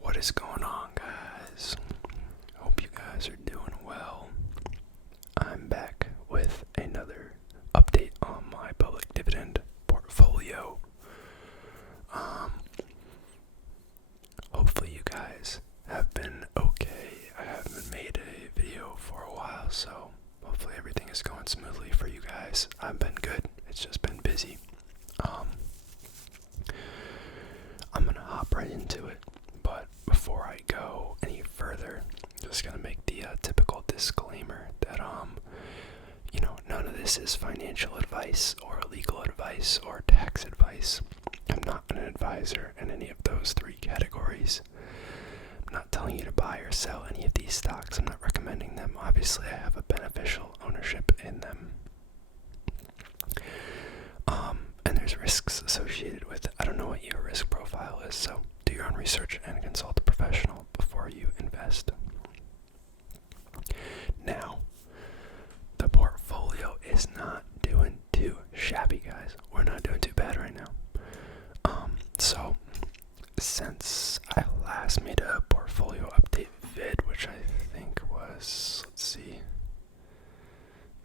What is going on, guys? Hope you guys are doing well. I'm back with another update on my public dividend portfolio. Hopefully you guys have been okay. I haven't made a video for a while, so hopefully everything is going smoothly for you guys. I've been good. It's just been busy. I'm gonna hop right into it, but before I go any further, just gonna make the typical disclaimer that none of this is financial advice or legal advice or tax advice. I'm not an advisor in any of those three categories. I'm not telling you to buy or sell any of these stocks. I'm not recommending them. Obviously, I have a beneficial ownership in them. And there's risks associated with it. I don't know what your risk profile is, so do your own research and consult a professional before you invest. Now, the portfolio is not doing too shabby, guys. We're not doing too bad right now. So since I last made a portfolio update vid, which I think was,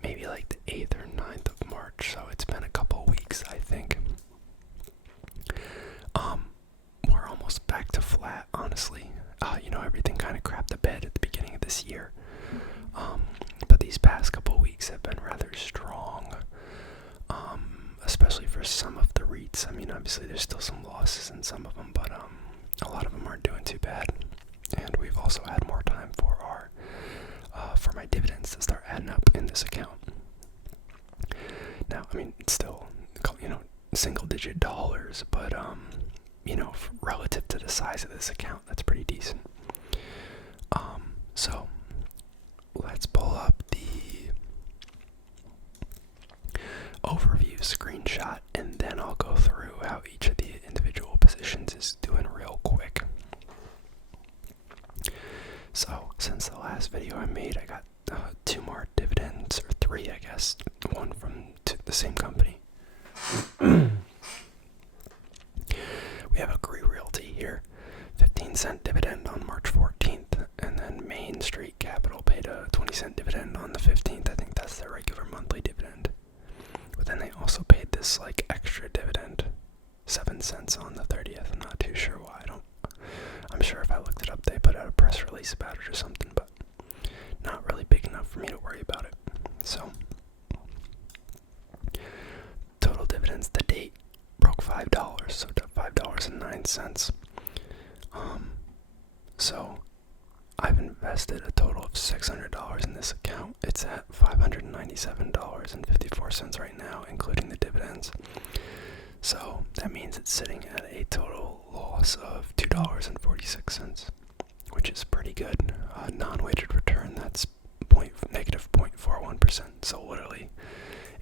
maybe like the 8th or 9th of March, so it's been a couple weeks, I think. We're almost back to flat, honestly. Everything kind of crapped the bed at the beginning of this year. But these past couple weeks have been rather strong, especially for some of the REITs. I mean, obviously there's still some losses in some of them, but a lot of them aren't doing too bad. And we've also had more time for for my dividends to start adding up in this account. Now, I mean, it's still, single-digit dollars, but relative to the size of this account, that's pretty decent. So let's pull up the overview screenshot, and then I'll go through how each of the individual positions is doing real quick. So, since the last video I made, I got 2 more dividends, or 3, I guess, one from the same company. We have Agree Realty here, 15-cent dividend on March 14th, and then Main Street Capital paid a 20-cent dividend on the 15th. I think that's their regular monthly dividend. But then they also paid this, extra dividend, 7 cents on the 30th. I'm not too sure why. I'm sure if I looked it up, they put out a press release about it or something, but not really big enough for me to worry about it. So, total dividends to date broke $5, so $5.09. So I've invested a total of $600 in this account. It's at $597.54 right now, including the dividends. So that means it's sitting at a total loss of $2.46, which is pretty good. Non-weighted return, that's negative 0.41%, so literally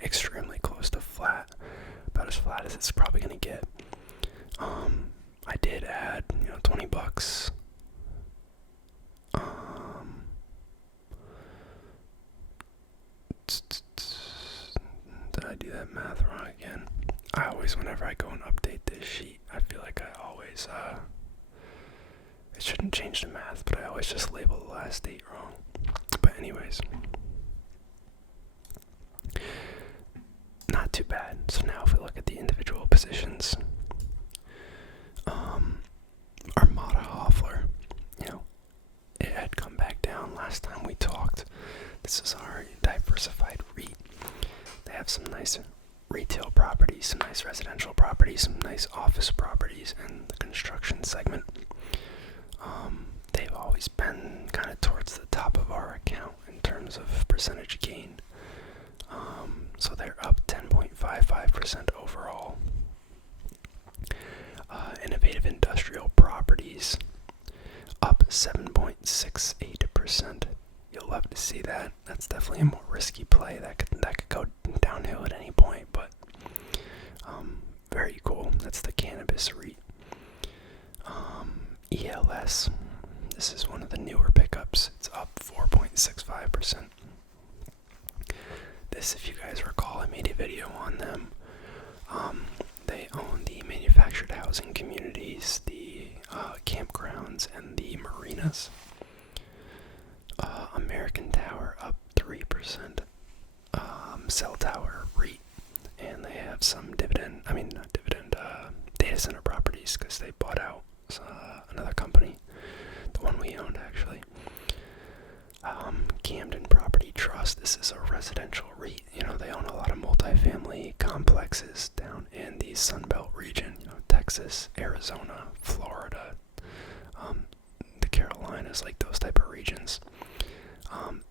extremely close to flat, about as flat as it's probably going to get. I did add, $20. Did I do that math wrong again? I always, whenever I go and update this sheet, I feel like I always, it shouldn't change the math, but I always just label the last date wrong. But anyways, not too bad. So now if we look at the individual positions, Armada Hoffler, it had come back down last time we talked. This is our diversified REIT. They have some nice retail properties, some nice residential properties, some nice office properties, and the construction segment. They've always been kind of towards the top of our account in terms of percentage gain. So they're up 10.55% overall. Innovative industrial properties up 7.68%. You'll love to see that. That's definitely a more risky play. That could go downhill at any point, but very cool. That's the cannabis REIT. ELS. This is one of the newer pickups. It's up 4.65%. This, if you guys recall, I made a video on them. They own the manufactured housing communities, the campgrounds, ones and the marinas. American Tower up 3%. Cell Tower REIT, and they have some data center properties because they bought out another company, the one we owned actually. Camden Property Trust, this is a residential REIT. They own a lot of multifamily complexes down in the Sunbelt region, Texas, Arizona, Florida, the Carolinas, like those type of regions.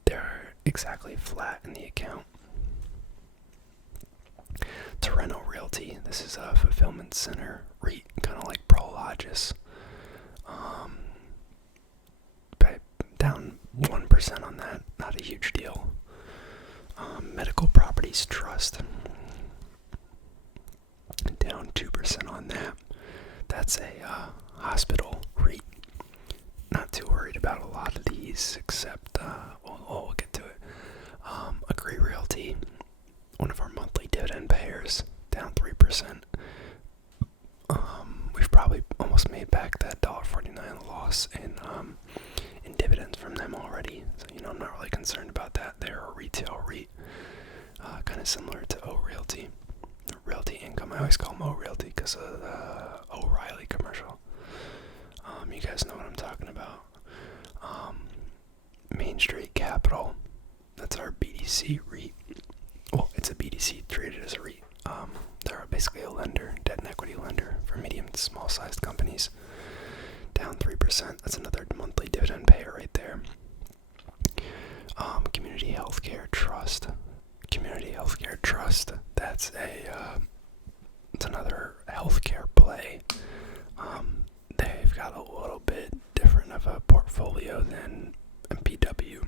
They're exactly flat in the account. Torrento Realty, this is a fulfillment center REIT, kind of like Prologis. Down 1% on that, not a huge deal. Medical Properties Trust, down 2% on that. That's a hospital REIT. Not too worried about a lot of these, except, we'll get to it. Agree Realty, one of our monthly dividend payers, down 3%. We've probably almost made back that $1.49 loss in dividends from them already. So, I'm not really concerned about that. They're a retail REIT, kind of similar to O Realty. Realty Income, I always call them O Realty because of the O'Reilly commercial. You guys know what I'm talking about. Main Street Capital, that's our BDC REIT. Well, it's a BDC traded as a REIT. They're basically a lender, debt and equity lender for medium to small sized companies. Down 3%. That's another monthly dividend payer right there. Community Healthcare Trust. That's it's another healthcare play. They've got a little bit different of a portfolio than MPW.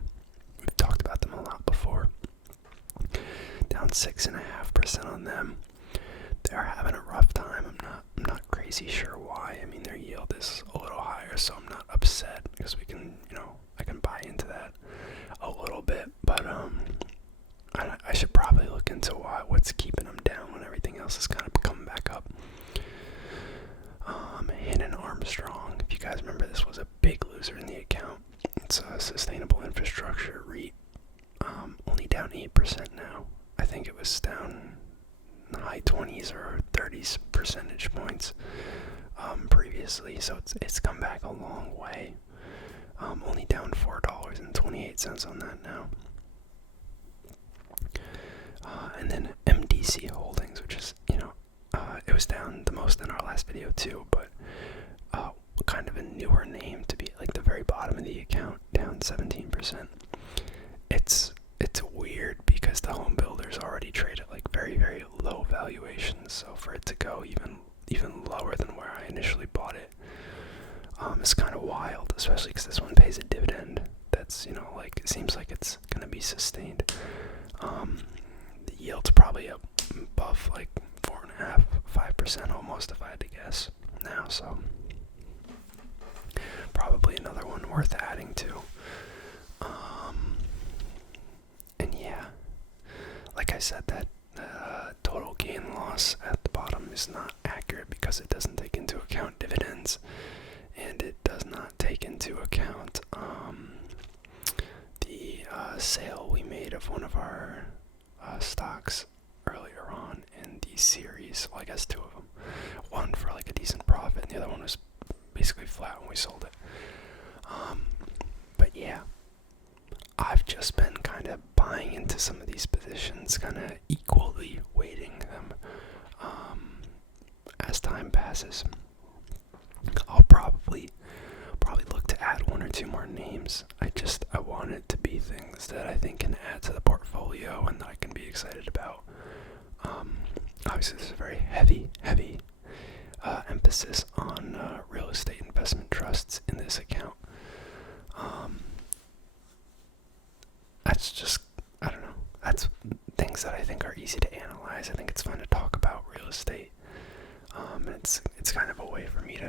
We've talked about them a lot before. Down 6.5% on them. They're having a rough time. I'm not crazy sure why. I mean, their yield is a little higher, so I'm not upset because we can, I can buy into that a little bit. But I should probably look into what's keeping them down when everything else is kind of coming back up. Hannon Armstrong, if you guys remember, this was a big loser in the account. It's a sustainable infrastructure REIT. Only down 8% now. I think it was down in the high 20s or 30s percentage points previously, so it's come back a long way. Only down $4.28 on that now. And then MDC Holdings, which is, it was down the most in our last video too, but kind of a newer name to be like the very bottom of the account, down 17%. It's weird because the home builders already trade at like very, very low valuations, so for it to go even lower than where I initially bought it, is kind of wild, especially because this one pays a dividend that's, like, it seems like it's gonna be sustained. The yield's probably up above like 4.5%, 5% almost, if I had to guess now, so probably another one worth adding to. And yeah, like I said, that total gain loss at the bottom is not accurate because it doesn't take into account dividends, and it does not take into account the sale we made of one of our stocks earlier on in the series. Well, I guess two of them. One for like a decent profit, and the other one was basically flat when we sold it. But yeah, I've just been kind of buying into some of these positions, kind of equally weighting them as time passes. I'll probably look to add one or two more names. I want it to be things that I think can add to the portfolio and that I can be excited about. Obviously, there's a very heavy emphasis on real estate investment trusts in this account. That's just, I don't know, that's things that I think are easy to analyze. I think it's fun to talk about real estate. It's kind of a way for me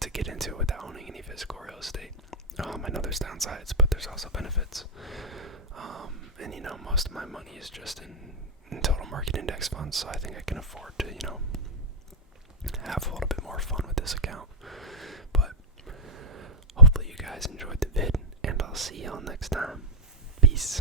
to get into it without owning any physical real estate. I know there's downsides, but there's also benefits. And most of my money is just in total market index funds, so I think I can afford to, have a little bit more fun with this account. But guys enjoyed the vid, and I'll see y'all next time. Peace.